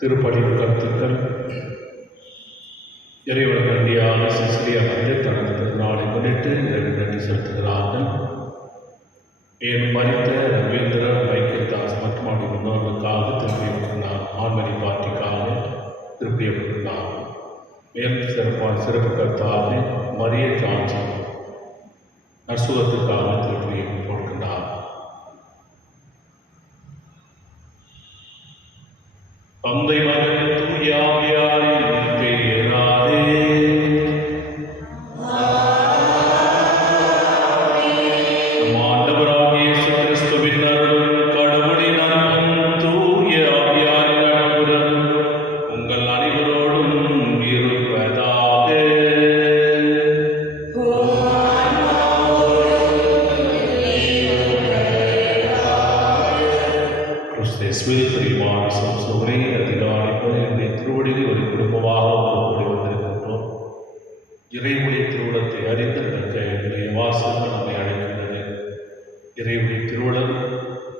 திருப்பலிவு கருத்துக்கள். இறைவன் நன்றியாக சிசிலியா வந்து தனது திருநாளை முன்னிட்டு இறைவன் நன்றி செலுத்துகிறார்கள். என் மறித்த ரவீந்திர மைக்கேல் தாஸ் மற்றும் அவருடைய முன்னோர்களுக்காக திருப்பியிருக்கிறார். ஆண்மணி பாட்டிக்காக திருப்பியிருக்கிறார். மேலும் சிறப்பு கருத்தாக மரிய ஜான்சி நர்சுவத்துக்காக திருப்பி கொடுக்கின்றார். தந்தை மகன் தூய ஆவியாரின் பெயராலே நம் ஆண்டவராகிய இயேசு கிறிஸ்துவின் அருளும் கடவுளின் அன்பும் தூய ஆவியாரின் நட்புறவும் உங்கள் அனைவரோடும் இருப்பதாக. கிறிஸ்துவில் பிரியமான சகோதரரே, அதிகாலை போல என்னுடைய திருவடியில் ஒரு குடும்பமாக கூடி வந்திருக்கின்றோம். இறைவனுடைய திருவிழத்தை அறிந்து நடக்க என்னுடைய வாசகம் நம்மை அழைக்கின்றது. இறைவனுடைய திருவிழம்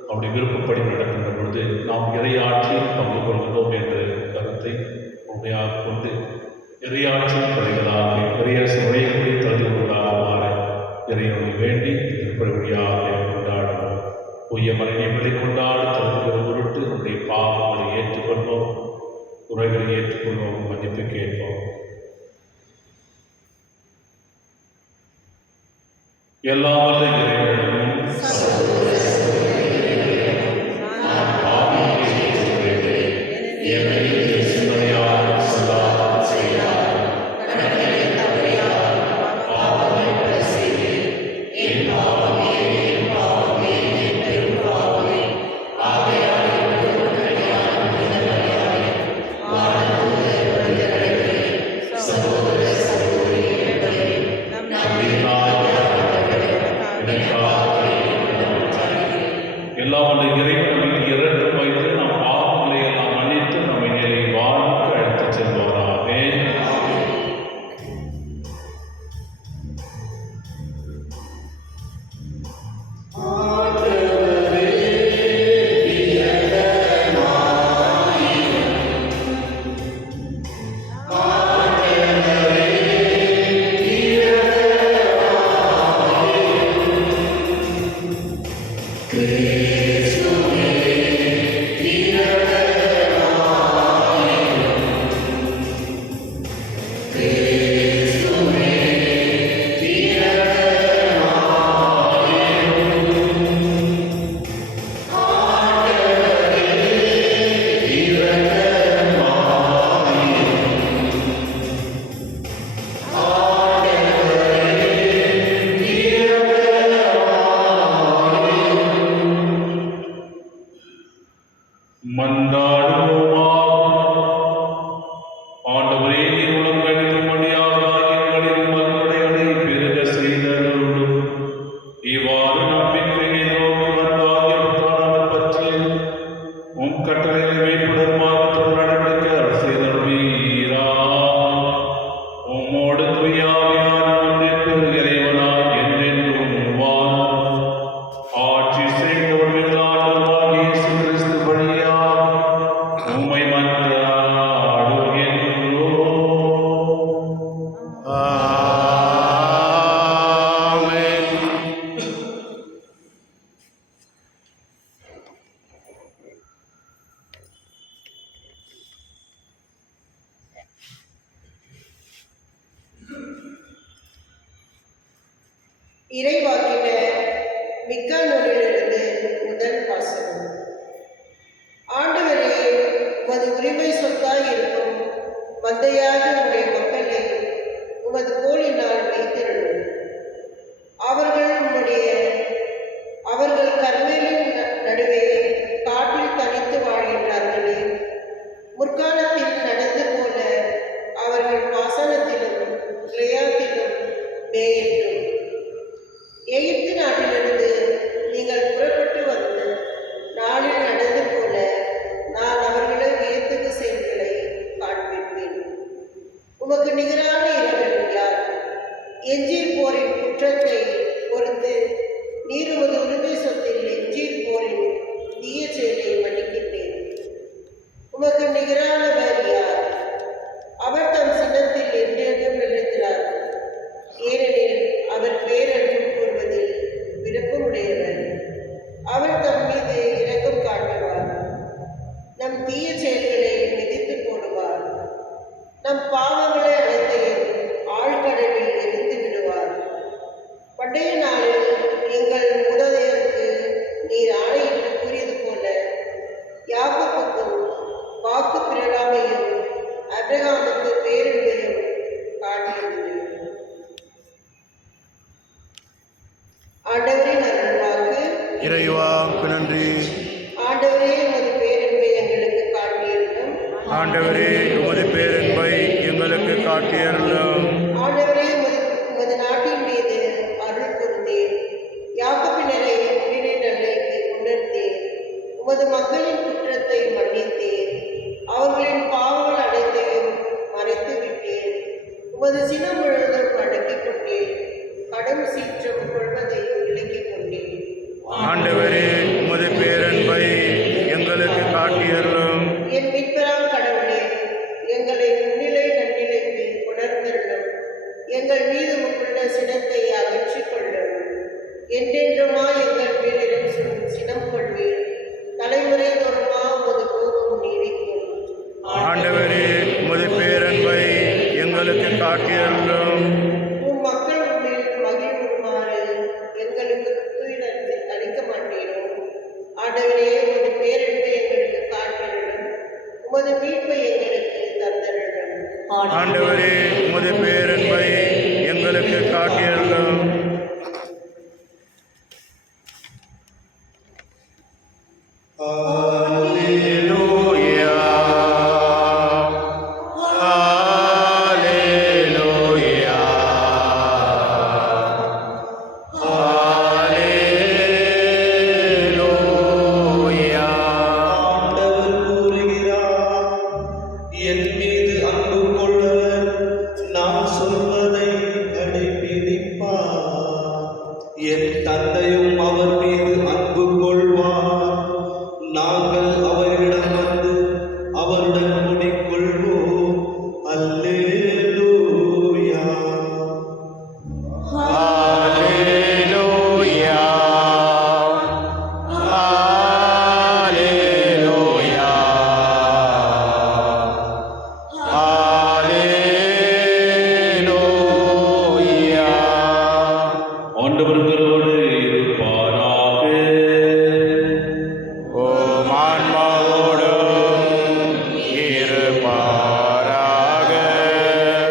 அவருடைய விருப்பப்படி நடக்கின்ற பொழுது நாம் இறையாட்சியில் பங்கு கொள்கிறோம் என்ற கருத்தை உண்மையாக கொண்டு இறையாட்சியின் பணிகளாக இறையரசு நுழையக்கூடிய தகுதிகளாக மாற இறைவனை வேண்டி திருப்பலியாக கொண்டாடுவோம். பொய்ய மனைவிகளை கொண்டாட தகுதி பொருட்டு நம்முடைய பாவங்களை ஏற்றுக்கொள்வோம், குறைகளை ஏற்றுக்கொள்வோம், மன்னிப்பு கேட்போம். எல்லா இறைவனும் எல்லாம் இறைவன் மீது இரண்டு வைத்து நம் பாவங்களை எல்லாம் மன்னித்து நம்மை நிலை வாழ்வுக்கு அழைத்துச் செல்வாராமே. ஆண்டவரே, நீருளம் கடிதமடியாக எங்களின் மக்களை பெருக செய்தருளும். இவ்வாறு நம்பிக்கையை நோக்கி வந்தாகியவற்றால் பற்றி உம் கட்டளைகளை மேற்படுமாக தொடர் நடவடிக்கை செய்தருளீரா. உம்மோடு துயாவியான ஒன்றிற்கு இறைவனாய் என்றென்றும் ஆட்சி செய்தவர்கள் ஆண்டவராகிய இயேசு கிறிஸ்து வழியாக உம்மை மன்றாடுகின்றோம். இறைவாக்கினர் மிக்கா நூலிலிருந்து முதல் வாசகம். ஆண்டவரே, உமது உரிமை சொத்தாய் இருக்கும் மந்தையாக உடைய மக்களை உமது கோலினால் வைத்திருளும். அவர்கள் கர்மேலின் நடுவே காட்டில் தனித்து வாழ்கின்றார்களே, முற்காலத்தில் நடந்து போல அவர்கள் பாசனத்திலும் கிளையாத்திலும் மேயட்டும். எகிப்து நாட்டிலிருந்து நீங்கள் புறப்பட்டு வந்த நாளில் நடந்து போல நான் அவர்களை வியத்தகு செயல்களை காண்பிப்பேன். உமக்கு நிகரான இறைவன் யார்? எஞ்சில் போரின் குற்றத்தை பொறுத்து நீர் உமது உரிமை சொத்தில் எஞ்சில் போரின் தீய செயலை மன்னிக்கின்றேன். உமக்கு நிகரானவர் யார்? அவர் தம் சின்னத்தில் என்றென்றும் நிலைத்திறார். ஏனெனில் அவர் பேரன்பு கூறுவதில் விருப்பமுடையவர். அவர் தம் மீது இரக்கம் காட்டுவார். நம் தீய செயல்களை மிதித்து போடுவார். நம் பாவங்களை அனைத்தையும் ஆழ்கடலில் எரிந்து விடுவார். பண்டைய நாளில் எங்கள் மூதாதையருக்கு நீர் ஆணையிட்டு கூறியது போல யாக்கோபுக்கும் வாக்கு பிறழாமையும் ஆபிரகாமுக்கு பேரன்பையும் காட்டியது. ஆண்டவரின் அருள்வாக்கு. இறைவா நன்றி. ஆண்டவரே, உமது பேரன்பை எங்களுக்கு காட்டியருளும். ஆண்டவரே, உமது பேரன்பை எங்களுக்கு காட்டியருளும். ஆண்டவரே, உமது நாட்டின் மீது அருள் கூர்ந்தீர். யாக்கோபினரை உடனே நல்லைக்கு உணர்த்தீர். உமது மக்களின் குற்றத்தை மன்னித்தீர். அவர்களின் பாவங்கள் அனைத்தையும் மறைத்து விட்டீர். உமது சினம் முழுவதும் அடக்கிக் கொண்டீர். கடும் சீற்றம் கொள்வதை விலக்கிக் கொண்டீர். ஆண்டவரே, உமது பேரன்பை எங்களுக்கு காட்டியருளும். என் மீட்பராம் கடவுளே, எங்களை முன்னிலை நன்னிலைக்கு உணர்ந்தருளும். எங்கள் மீது உமக்குள்ள சினத்தை அகற்றிக் கொள்ளும். என்றென்றுமா எங்கள் மேலிடம் சினம் கொள்வீர். தலைமுறை தோறுமா உமது கோபம் நீடிக்கும். ஆண்டவரே, உமது பேரன்பை எங்களுக்கு காட்டியருளும். உம் மக்கள் உண்மையில் மகிழ்வுமாறு எங்களுக்கு புத்துயிரை அளிக்க மாட்டீரோ? ஆண்டவரே, உமது பேரன்பை எங்களுக்கு காட்டியருளும். உமது மீட்பை எங்களுக்கு தந்தருளும். ஆண்டவரே, உமது பேரன்பை எங்களுக்கு காட்டியருளும். Alleluia, Alleluia, Alleluia. ஆண்டவர் கூறுகிறார், என் மீது அன்பு கொள்வர் நான் சொல்வதை கடைபிடிப்பார். என் தந்தையும் அவர் மீது அன்பு கொள்வார். நாங்கள் அவரிடம் வந்து அவருடன் குடிக்கொள்வோம். அல்லேலூயா. Alleluia, Alleluia, Alleluia. ஆண்டவர்களோடு இருப்பாராக. உம் ஆன்மாவோடும் இருப்பாராக.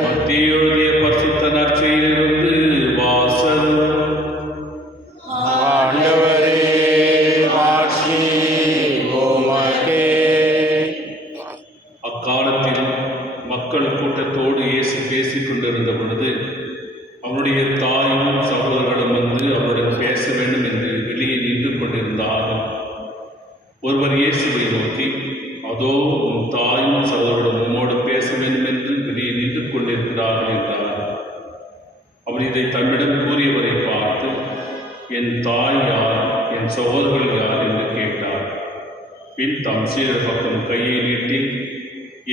மத்தேயு எழுதிய பரிசுத்த நற்செய்தியிலிருந்து வாசகம். ஆண்டவரே, மாட்சி உமக்கே. அக்காலத்தில் மக்கள் கூட்டத்தோடு இயேசு பேசிக் கொண்டிருந்த பொழுது அவனுடைய தாயும் சகோதரர்களும் வந்து அவருடன் பேச வேண்டும் என்று வெளியே நின்று கொண்டிருந்தார்கள். ஒருவர் இயேசுவை நோக்கி, அதோ உன் தாயும் சகோதரர்களும் உம்மோடு பேச வேண்டும் என்று வெளியே நின்று கொண்டிருக்கிறார்கள் என்றார். அவர் இதை தன்னிடம் கூறியவரை பார்த்து, என் தாய் யார், என் சகோதரர்கள் யார் என்று கேட்டார். பின் தம் சீடர் பக்கம் கையை நீட்டி,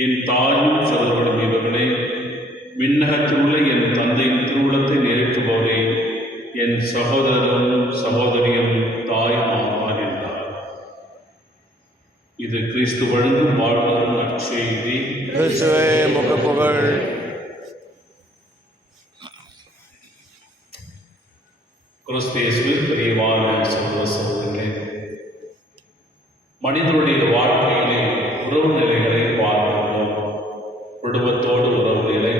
என் தாயும் சகோதரர்களும் இவர்களே, விண்ணகத்தில் உள்ள என் தந்தையின் திருவுளத்தை நிறைவேற்றுபவரே, என் சகோதரரும் சகோதரியும் தாயும் ஆவார் என்றார். இது கிறிஸ்து வழங்கும் வாழ்வு நற்செய்தி. கிறிஸ்துவே, உமக்கு புகழ். கிறிஸ்தேசுவில் பிரியமான சகோதர சகோதரிகளே, மனிதனுடைய வாழ்க்கையிலே உறவு நிலைகளை பார்க்கிறோம். குடும்பத்தோடு உறவு நிலை,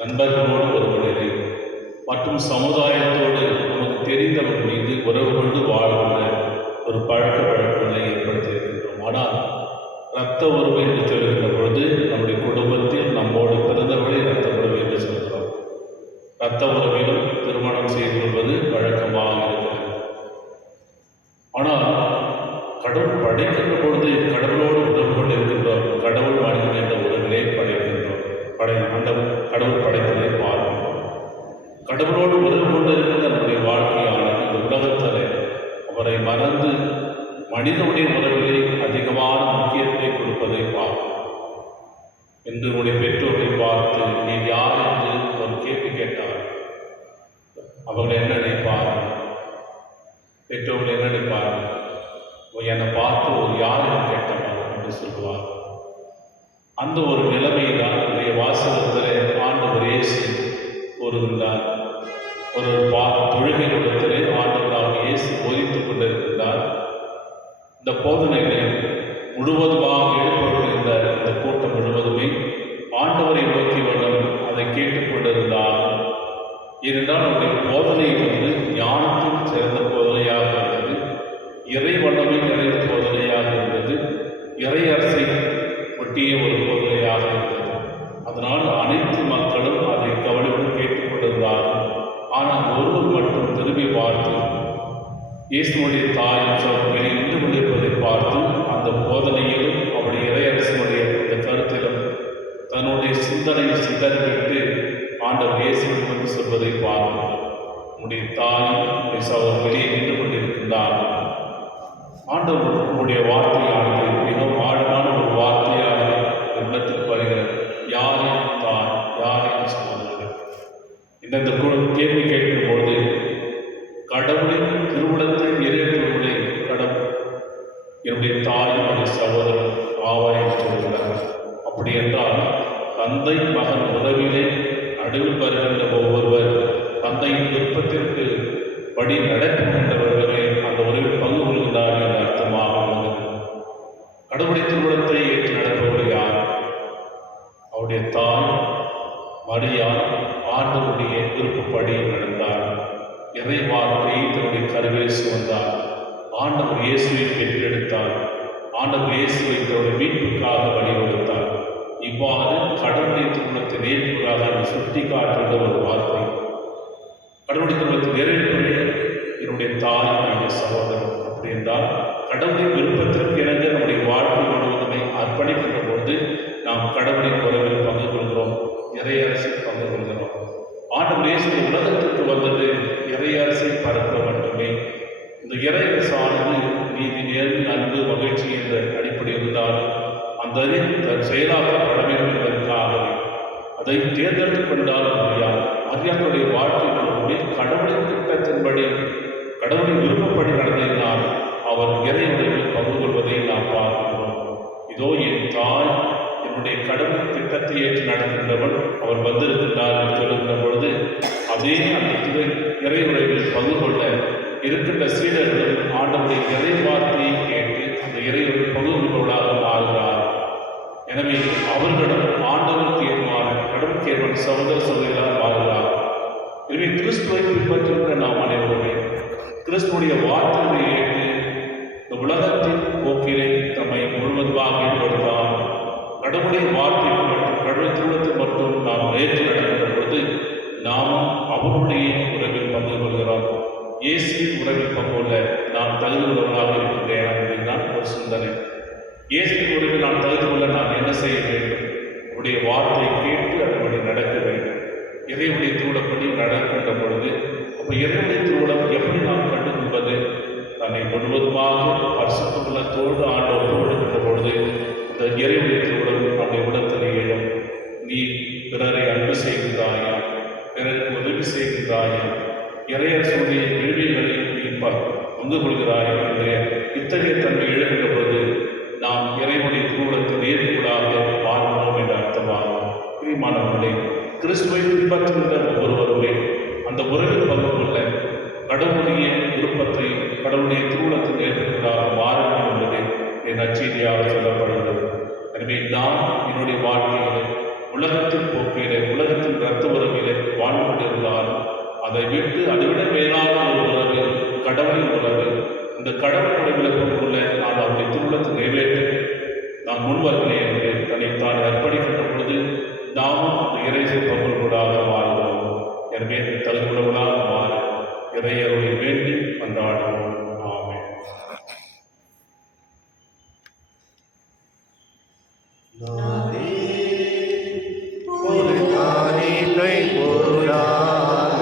நண்பர்களோடு உறவு நிலை மற்றும் சமுதாயத்தோடு நமக்கு தெரிந்தவர் மீது உறவு கொண்டு வாழ்கிற ஒரு பழக்க வழக்கங்களை ஏற்படுத்தியிருக்கின்றோம். ஆனால் இரத்த உறவு என்று சொல்கின்ற பொழுது நம்முடைய குடும்பத்தில் நம்மோடு பிறந்தவர்களை இரத்த உறவு என்று சொல்கிறோம். இரத்த உறவிலும் திருமணம் செய்து கொள்வது வழக்கமாக இருக்கிறது. ஆனால் கடவுள் படைக்கின்ற பொழுது கடவுளோடு உறவு கொண்டு இருக்கின்றோம். கடவுள் மனிதன் என்ற உறவிலே படைக்கின்றோம். கடவுள் படைத்ததை பார்க்கின்றோம். கடவுளோடு உறவு கொண்டு இருக்கின்ற நம்முடைய வாழ்க்கையானது இந்த உலகத்தில் அவரை மறந்து மனிதனுடைய உறவிலே அதிகமான முக்கியத்துவத்தை கொடுப்பதை பார்க்கிறோம். என்று உடைய பெற்றோரை பார்த்து நீ யார் என்று ஒரு கேள்வி கேட்டார். அவர்கள் என்ன நினைப்பார்கள்? பெற்றோர்கள் என்ன நினைப்பார்கள்? என்னை பார்த்து ஒரு யார் என்று கேட்டவர் என்று சொல்லுவார். அந்த ஒரு நிலைமையில்தான் இன்றைய வாசகத்திலே ஆண்டவர் இயேசு கூறுகின்றார். ஒரு தொழுகை இடத்திலே ஆண்டவராக இயேசு போதித்துக் கொண்டிருக்கின்றார். இந்த போதனைகளை முழுவதுமாக ஈடுபடுகின்ற இந்த கூட்டம் முழுவதுமே ஆண்டவரை நோக்கி வரும் அதை கேட்டுக்கொண்டிருந்தார். ஏனென்றால் அவருடைய போதனை ஞானத்தில் சிறந்த போதனையாக இருந்தது, இறை வல்லமையில் நிறைந்த போதனையாக இருந்தது, இறை அரசை ஒட்டிய ஒரு போதனையாக இருந்தது. அதனால் அனைத்து மக்களும் அதை கவனமுடன் கேட்டுக்கொண்டிருந்தார்கள். ஆனால் ஒருவர் மட்டும் திரும்பி பார்த்து இயேசுடைய தாயும் வெளியே நின்று கொண்டிருப்பதை பார்த்து அந்த போதனையிலும் அவருடைய இறையரசனுடைய இந்த கருத்திலும் தன்னுடைய சிந்தனையை சிதறிவிட்டு ஆண்டவர் இயேசுவின் வந்து சொல்வதை பார்க்கிறோம். உன்னுடைய தாயும் சகோதரர் வெளியே நின்று கொண்டிருக்கின்றார். ஆண்டவர் உங்களுடைய வார்த்தையானது மிகவும் ஆழமான ஒரு வார்த்தையாக உள்ளத்தில் வருகிறது. யாரின் தாய், யாரின் சகோதரர்கள்? இந்த கேள்வி கேட்கும் பொழுது கடவுளின் திருவுளத்தை நிறைவேற்றுவதை கடவுள் என்னுடைய தாயும் என்னுடைய சகோதரன் ஆவார் என்று சொல்கிறார். அப்படி என்றால் தந்தை மகன் உறவிலே நடுவில் வருகின்ற ஒவ்வொருவர் தந்தையின் விருப்பத்திற்கு படி நடக்கின்றவர்களே அந்த உறவில் பங்கு கொள்கிறார் என்ற அர்த்தமாக உள்ளது. கடவுளுடைய திருவுளத்தை ஏற்று நடப்பவர் யார்? அவருடைய தாய் மரியாள் ஆண்டவருடைய விருப்பப்படி நடந்தார். இறை வார்த்தையை தன்னுடைய கருவில் சுமந்தார். ஆண்டவர் இயேசுவை பெற்றெடுத்தார். ஆண்டவர் இயேசுவை தன்னுடைய மீட்புக்காக வழிவகுத்தார். இவ்வாறு கடவுளுடைய திருமணத்தை நேர்வுகளாக சுட்டி காட்டுகின்ற ஒரு வார்த்தை. கடவுளுடைய திருமணத்தை நிறைவேற்றுவதே என்னுடைய தாய், என்னுடைய சகோதரன். அப்படி என்றால் கடவுளின் விருப்பத்திற்கு இணங்க நம்முடைய வாழ்க்கை முழுவதுமே அர்ப்பணிக்கின்ற பொழுது நாம் கடவுளின் உறவில் பங்கு கொள்கிறோம், இறையரசில் பங்கு கொள்கிறோம். ஆண்டவர் இயேசு உலகத்திற்கு வந்தது இறையரசை பரப்ப மட்டுமே. இந்த இறையரசானது நீதி, நேர்மை, அன்பு, மகிழ்ச்சி என்ற அடிப்படை இருந்தாலும் அந்த செயலாக்கப்பட வேண்டும் என்பதற்காகவே அதை தேர்ந்தெடுத்துக் கொண்டால் மரியாதையுடைய வாழ்க்கை கடவுளின் திட்டத்தின்படி கடவுளின் விருப்பப்படி நடந்திருந்தால் அவர் இறையுறவில் பங்கு கொள்வதை நாம் பார்க்கின்றோம். இதோ என் தாய் என்னுடைய கடவுள் திட்டத்தை ஏற்று நடக்கின்றவன் அவர் வந்திருக்கின்றார் என்று சொல்லுகின்ற பொழுது அதே அந்த இறையுறவில் பங்கு கொள்ள இருக்கின்ற சீடர்கள் ஆண்டவருடைய இறை வார்த்தையை கேட்டு அந்த இறையுறவில் பங்கு கொள்பவர்களாக மாறுகிறார். எனவே அவர்களும் ஆண்டவருக்கு ஏற்பான கடவுளுக்கு ஏற்பான சகோதர சகோதரிகளாக மாறுகிறார். எனவே கிறிஸ்துவை பின்பற்றுகின்ற நாம் அனைவருமே கிறிஸ்துடைய வார்த்தையை ஏற்று இந்த உலகத்தின் போக்கிலே தம்மை முழுவதுமாக ஈடுபடுத்தால் கடவுளுடைய வார்த்தைக்கு மற்றும் கடவுள் திருமணத்தில் மட்டும் நாம் ஏற்று நடக்கின்ற பொழுது நாமும் அவருடைய உறவில் பங்கு கொள்கிறோம். இயேசுவின் உறவில் பங்கு கொள்ள நாம் தகுதி உள்ளவர்களாக இருக்கின்றேன் என்பதுதான் ஒரு சிந்தனை. இயேசுவின் உறவில் நாம் தகுதி கொள்ள நாம் என்ன செய்ய வேண்டும்? அவருடைய வார்த்தையை கேட்டு அதன்படி நடக்க வேண்டும். இறைவனுடைய திருவிழப்படி நடக்கின்ற பொழுது அப்போ இறைவனுடைய திருவிழம் எப்படி நாம் கண்டுகொள்வது? தன்னை முழுவதுமாக பரிசுத்த உள்ளத்தோடு ஆண்டு ஒப்புக்கொடுக்கின்ற பொழுது இந்த இறைவனுடைய திருவிழம் நம்முடைய உள்ளத்தில் எழும். நீ பிறரை அன்பு செய்கின்றாயா? பிறருக்கு உதவி செய்கின்றாயா? இறையரசுடைய விரும்பிகளை நீ பங்கு கொள்கிறாயா? என்ற இத்தகைய தன்மை எழுகின்ற பொழுது நாம் இறைவனுடைய திருவிழத்தை நேர்கூடாக வாழ்கிறோம் என்ற அர்த்தமாகும். பிரியமானவர்களே, கிறிஸ்துவை பின்பற்றுகின்ற ஒவ்வொருவருமே அந்த உறவில் பங்கு கொள்ள கடவுள் அதை விட மேலான ஒரு உறவு கடவுளின் உறவு. இந்த கடவுள் உறவில் கொண்டுள்ள நான் அவருடைய திருமணத்தை நிறைவேற்ற நான் முன்வருகிறேன் என்று தன்னைத்தான் அர்ப்பணிக்கின்ற பொழுது நாமும் அந்த இறைசை பங்குகூடாக மாறுவோம். எனவே தகுதியுள்ளவர்களாக மாற இறையருளை வேண்டி கொண்டாடுவோம். ஆமென். ஒரு காணிக்கை பொருளாக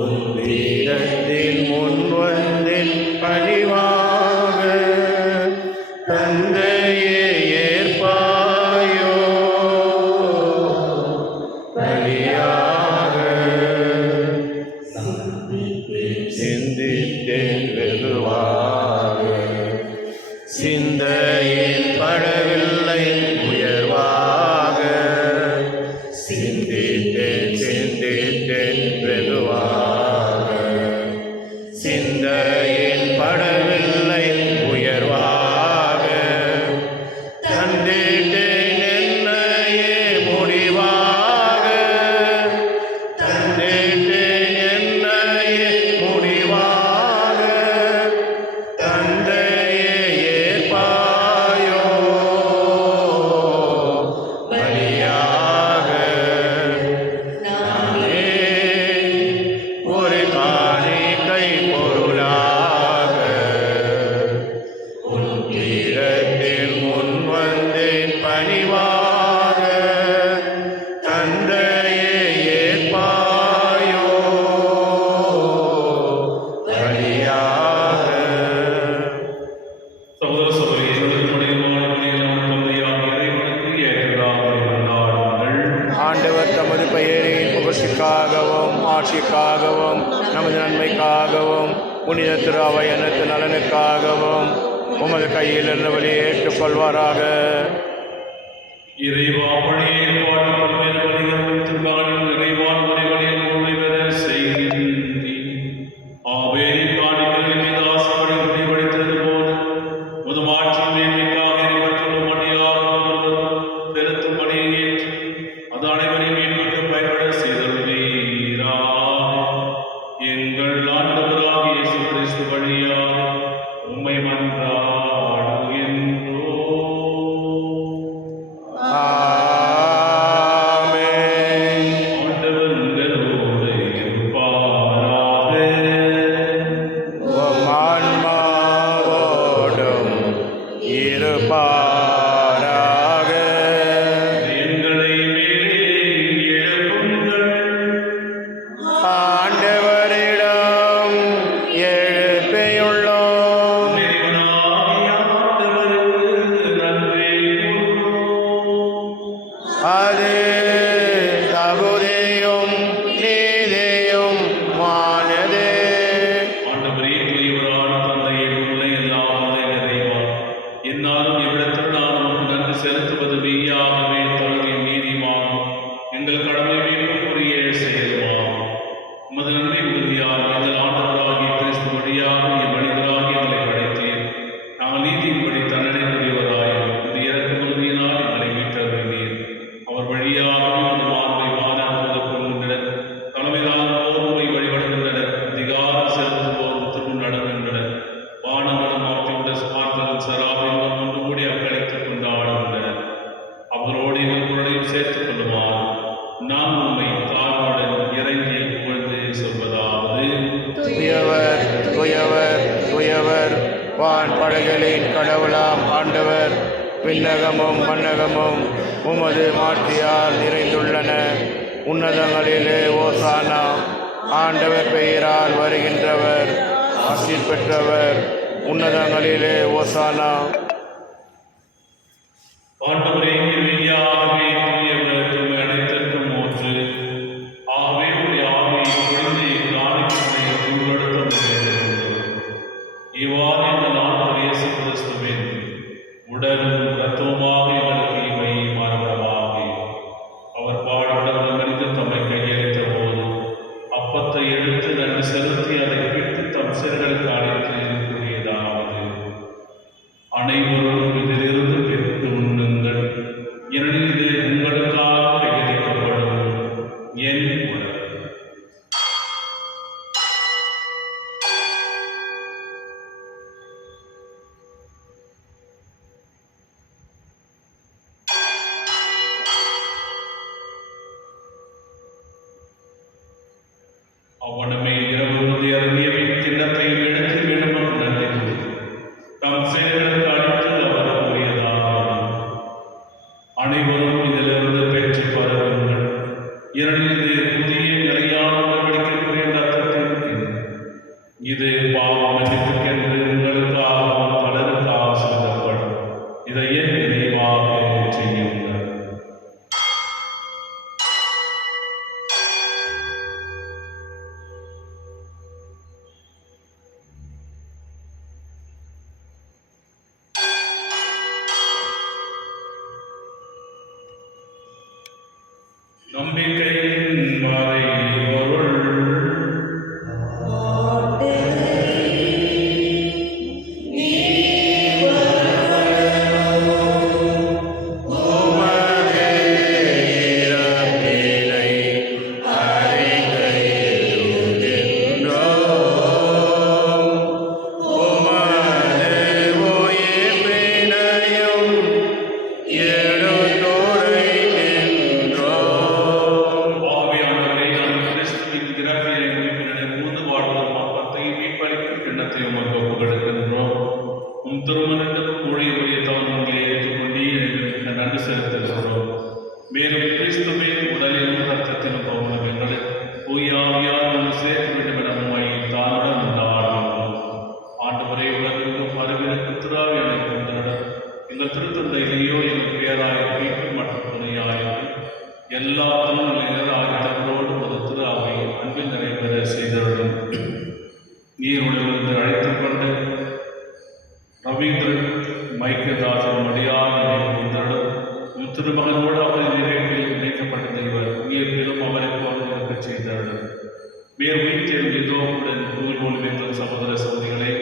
உன் பீடத்தின் முன் வந்தின் பணிவாக தந்தையே ஏற்பாயோ பலியாக சிந்தித்தேன் வெகுவாக சிந்தையில் படவில்லை உயர்வாக சிந்தித்தேன் வெகுவாக சிந்தையில் படவில்லை உயர்வாக தந்திட்டேன் என்னையே முடிவாக தந்திட்டேன் என்னையே முடிவாக தந்தையே ஏற்பாயோ பலியாக நானே ஒரு காணிக்கை பொருளாக உன் பீடத்தின் முன் வந்தேன் பணிவாக தந்தையே ஏற்பாயோ பலியாக. சகோதர சகோதரிகளுடைய தந்தையாக இறைவனுக்கு ஏற்றதாக கொண்டாடுங்கள். ஆண்டவர் தமது பெயரின் புகழ்ச்சிக்காகவும் ஆட்சிக்காகவும் நமது நன்மைக்காகவும் புனித திரு அவை அனைத்து நலனுக்காகவும் உமது கையில் இருந்தவழி ஏற்றுக்கொள்வாராக. இறைவா பழைய ஏற்பாட்டு பல்வேறு வழிகளும் திருமகனின் இறைவான் வழிகளில் உண்மை பெற செய்கின்றீர். ஆவேரின் காணிகளின் மீது ஆசைப்படி முடிவெடுத்தது போல முதுமாட்சி மேன்மைக்காக இறைவற்றுள்ள மணியாக ஒருவரும் செலுத்தும் பணியை ஏற்று அது அனைவரையும் மீட்புக்கு பயன்பட செய்தருளீராக. எங்கள் ஆண்டவராகிய இயேசு கிறிஸ்து வழியாக உம்மை மன்றாடுகின்றோம். ஆமென். ஆண்டவர் உங்களோடு இருப்பாராக. உம் ஆன்மாவோடும் இருப்பாராக. எங்களை மேலே எழுப்புங்கள். ஆண்டவரிடம் எழுப்பியுள்ளோம். இறைவனாகிய ஆண்டவருக்கு நன்றி கூறுவோம். அது தகுதியும் நீதியும் மானதே. ஆண்டவரே, தூயவரான தந்தையே, உம்மை எல்லாம் இறைவா, என்னாலும் எவ்விடத்தில் நான் உமக்கு நன்றி செலுத்துவது மெய்யாகவே தகுதியும் நீதியுமாகும். எங்கள் கடமை மீட்புக்குரிய செயலுமாகும். உமது நன்மை உறுதியால் எங்கள் ஆண்டவராகிய கிறிஸ்து வழியாக மனிதராகி எங்களை படைத்தீர். நாங்கள் நீதியின்படி தண்டனைக்குரியவராயும் இந்த இறக்க உறுதியினால் எங்களை மீட்டருளினீர். அவர் வழியாகவே உமது மாண்பை மாநாட்டுவது கொள்கின்றனர். தலைமையிலான உம்மை வழிபடுகின்றனர். அதிகாரம் செலுத்துவோர் திரு நடுகின்றனர். வானங்களும் அவற்றின் ஆற்றல் சராபிலும் ஒன்று கூடி அக்களித்துக் கொண்டாடுகின்றனர். அவரோடு எங்கள் குரலையும் சேர்த்துக் கொள்ளுமாறு நாம் உம்மை தாழ்வுடன் இறங்கி புகழ்ந்து சொல்வதாவது: துயவர் துயவர் துயவர் வான் படைகளின் கடவுளாம் ஆண்டவர். விண்ணகமும் மண்ணகமும் உமது மாட்சியால் நிறைந்துள்ளன. உன்னதங்களிலே ஓசானா. ஆண்டவர் பெயரால் வருகின்றவர் ஆசி பெற்றவர். உன்னதங்களிலே ஓசானா. ஆண்டவரே, மெய்யாகவே தூயவர், உம்மை அனைத்திற்கும் ஊற்று. ஆகவே உம்முடைய ஆவியை பொழிந்து இக்காணிக்கைகளை தூய்மைப்படுத்த முயற்சிக்கிறோம். இவ்வாறு எங்கள் ஆண்டவர் இயேசு கிறிஸ்துவின் உடலும் இரத்தமுமாக எங்களுக்கு இவை மாறுபடமாக. அவர் பாடுபட மனித தம்மை கையளித்த போது அப்பத்தை எடுத்து நன்றி செலுத்தி அதை பிட்டு தம் சிறுகளுக்கு அழைத்து கூறியதாவது: அனைவரும் இதிலிருந்து பெற்று உண்ணுங்கள். அவ்வனமே இரவு விருந்தை அருந்தியவின் கிண்ணத்தையும் எடுத்து மீண்டும் நன்றி கூறி தம் செயல்களுக்கு அளித்து அவர் கூறியதாவது: அனைவரும் இதிலிருந்து பெற்று பரவுங்கள். ஏனெனில் இது புதிய நிலையான உடன்படிக்கைக்குரிய ரத்தத்தின் கிண்ணம். இது பாவ மன்னிப்புக்கென்று உங்களுக்காகவும் பலருக்காக செலுத்தப்படும். இதை என் நினைவாக செய்யுங்கள். நம்பிக்கையின் மறைபொருள். ஆவியானவரே, நான் கிறிஸ்துவின் இறப்பினை உயிர்ப்பினை புகுந்து வாழ்வதும் அப்பத்தை மீட்பளிக்கும் கிண்ணத்தை உமக்கு ஒப்புக்கொடுக்கின்றோம். உம் திருமணத்துக்கு ஊழியருடைய தவறுகளை ஏற்றுக்கொண்டு எங்களுக்கு நன்றி செலுத்துகின்றோம். மேலும் கிறிஸ்துவின் உடலிலும் இரத்தத்திலும் பவுனும் எங்களை தூய ஆவியார் ஒன்று சேர்க்க வேண்டும் என உம்மை தானுடன் உண்டாடுகின்றோம். ஆண்டவரே, உலகிற்கும் பரவிருக்கும் திராவியனை கொண்டனர் எங்கள் திருத்தந்தையிலேயோ எங்கள் பேராய மீட்பு மற்றும் துணையாயும் எல்லா திருநிலையினராக தங்களோடு ஒரு திரு அவை அன்பில் நிறைவேற செய்தவர்கள் நீர் உடலிருந்து அழைத்துக் கொண்ட ரவீந்திரன் மைக்கேல்தாசன் மடியாக நினைவுறும் திருமகனோடு அவரது நிறைப்பில் இணைக்கப்பட்ட இவர் உயிர்ப்பிலும் அவரை போல் இருக்கச் செய்தார்கள். மேல் உயிர்த்தெழும் இதோவுடன் தூள் மொழிபெற்ற சகோதர சகோதரிகளை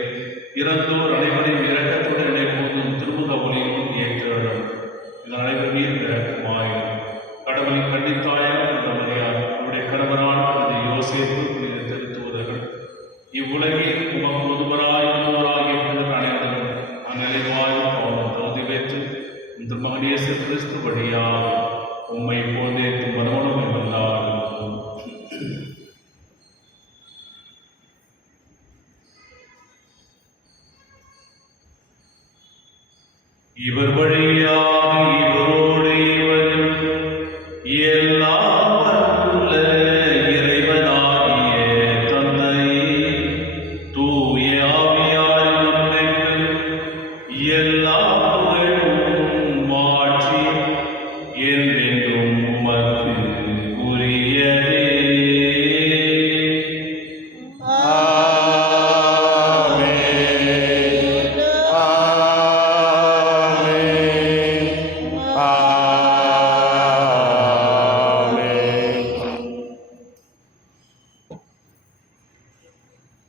இறந்தோர் அனைவரையும் இரக்கத்துடன் இணைப்போதும் திருமுக ஒளியும் ஏற்றார்கள். இதன் அனைவரும் நீர் விளக்கமாயும் கடவுளை கண்டித்தாயாக இருந்த மரியார் அவருடைய கணவரான புனித யோசேப்பு புனித திருத்துவதர்கள் இவ்வுலகில் உமக்கு ஒருவராகிய அனைவரும் அந்நிலைவாயும் அவன் தகுதி பெற்று இந்த மகனேசு கிறிஸ்து வழியாக உம்மை போதேற்றும் மனோனும் என்றார்கள். இவர் வழியாக இவரோடு இவரும் எல்லாம் வல்ல இறைவனாகிய தந்தை தூய ஆவியாரின் ஒன்றிற்கு எல்லா புகழும் மாட்சியும் என்றென்றும் உமக்கு உரியதே.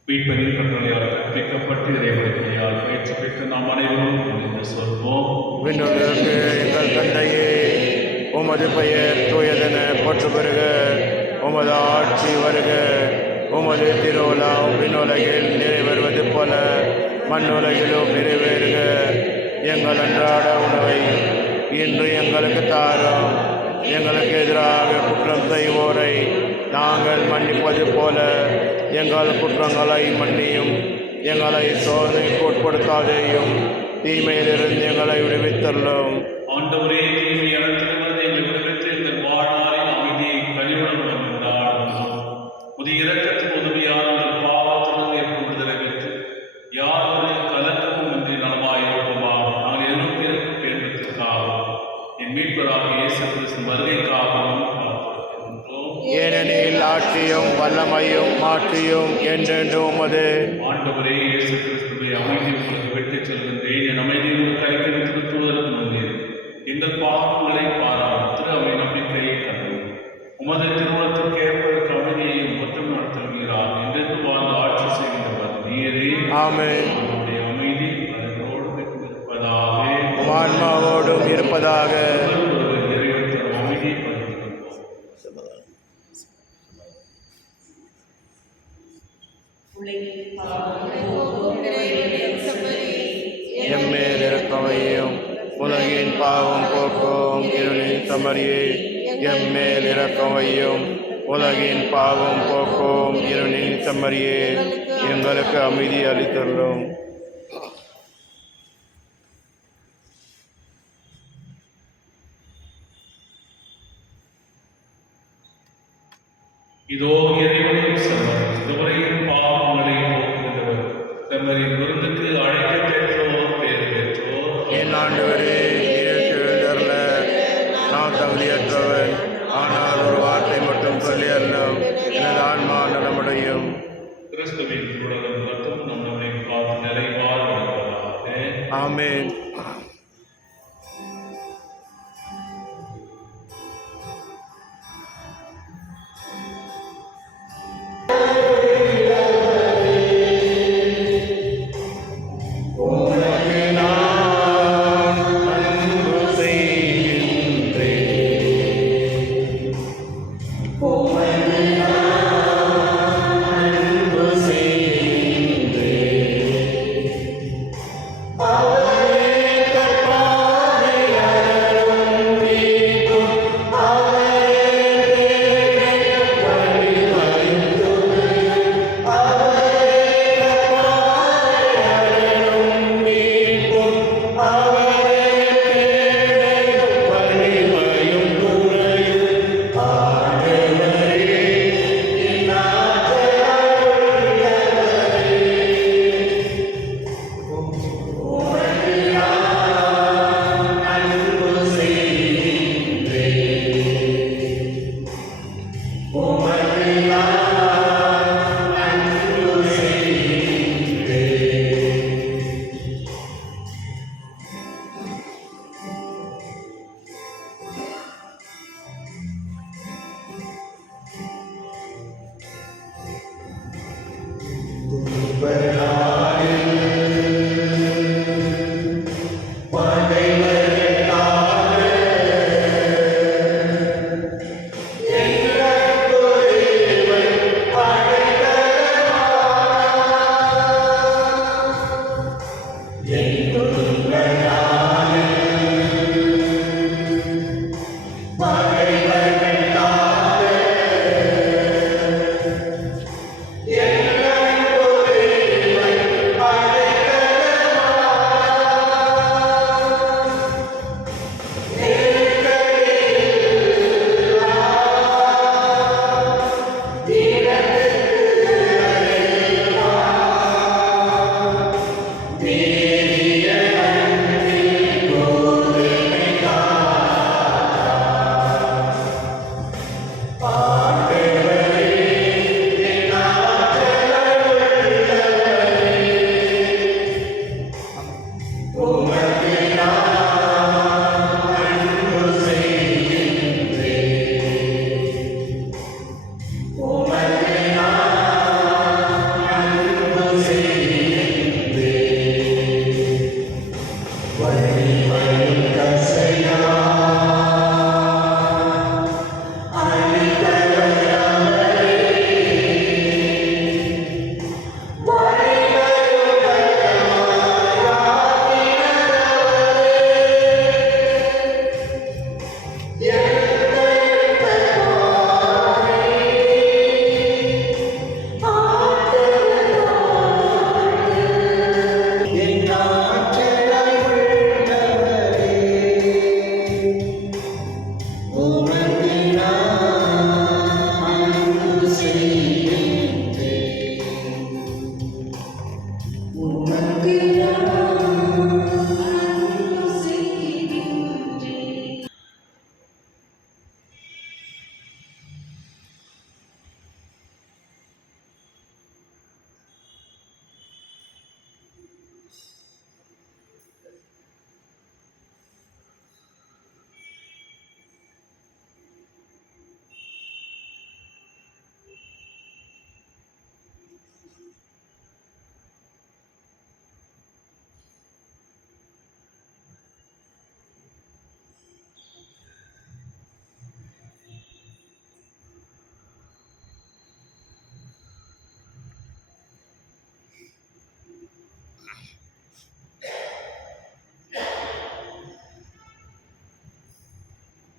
மீட்பரின் கட்டளையால் கற்பிக்கப்பட்டு இறைவனையால் பயிற்சி பெற்று நாம் அனைவரும் என்று சொல்வோம். விண்ணுலகு எங்கள் தந்தையே, உமது பெயர் தூயதென போற்று பெறுக. உமது ஆட்சி வருக. உமது திருவுளம் விண்ணுலகில் நிறைவேறுவது போல மண்ணுலகிலும் நிறைவேறுக. எங்கள் அன்றாட உணவை இன்று எங்களுக்கு தாரும். எங்களுக்கு எதிராக குற்றம் செய்வோரை நாங்கள் மன்னிப்பது போல எங்கள் குற்றங்களை மன்னியும். எங்களை சோதனைக்கு உட்படுத்தாதேயும், தீமையிலிருந்து எங்களை விடுவித்தள்ளும். ஆண்டவரே, தீமை அனைத்திலிருந்து எங்களை விடுவித்து எங்கள் வாழ்நாளில் அமைதியை கனிவுடன் வந்தாடுகிறோம். புதிய இரக்கத்தின் உதவியான உங்கள் பாவத்துடன் ஏற்படும் விடுதலை பெற்று யாரொரு கலக்கமும் இன்றி நலமாயிருக்குமாக நான் எதிர்ப்பு பேரத்திற்காகவும் என் மீட்பராக இயேசு கிறிஸ்து வருகைக்காகவும் காத்திருக்கின்றோம். ஏனெனில் ஆட்சியும் வல்லமையும் மாற்றியும் என்றென்றும் உமது. ஆண்டவரே, இயேசு கிறிஸ்துவை அமைதி உங்களுக்கு விட்டுச் செல்கின்றேன். என் அமைதியை உங்களுக்கு அளிக்க திருத்துவதற்கு முன்னே எங்கள் பாவங்களை பாராமல் திரு அவை நம்பிக்கையை கண்டு உமது திருமணத்திற்கு ஏற்பதற்கு அமைதியையும் ஒற்றுமை நடத்துவீராக என்றென்று வாழ்ந்து ஆட்சி செய்கின்றவர் நீரே. ஆமென். நம்முடைய அமைதி அதனோடு இருப்பதாக, ஆன்மாவோடும் இருப்பதாக. இறைவன் தரும் அமைதியை பகிர்ந்து கொள்வோம். எம்மேல் இரக்கமையும் உலகின் பாவம் போக்கும் இருளின் சமரியே எம்மேல் இரக்கமையும் உலகின் பாவம் போக்கும் இருளின் செம்மறியே எங்களுக்கு அமைதி அளித்துள்ளோம். இதோ இறைவனின் செம்மறி, இதுவரையும் பாவங்களை போக்குகின்றவர். செம்மறியின் விருந்துக்கு அழைக்கப் பெற்றோர் பேறு பெற்றோர். என் ஆண்டவரே, நீருக்கு எழுந்தருள நான் தகுதியற்றவன். ஆனால் ஒரு வார்த்தை மட்டும் சொல்லி அருளும், எனது ஆன்மா நலமடையும். கிறிஸ்துவின் உடலும் ரத்தமும் நம்மை காத்து நிறைவாக இருப்பதாக. ஆமென்.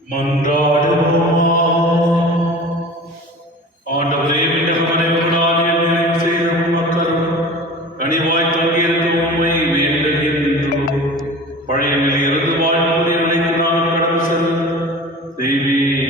மன்றாடுவோமாக. தெய்வீக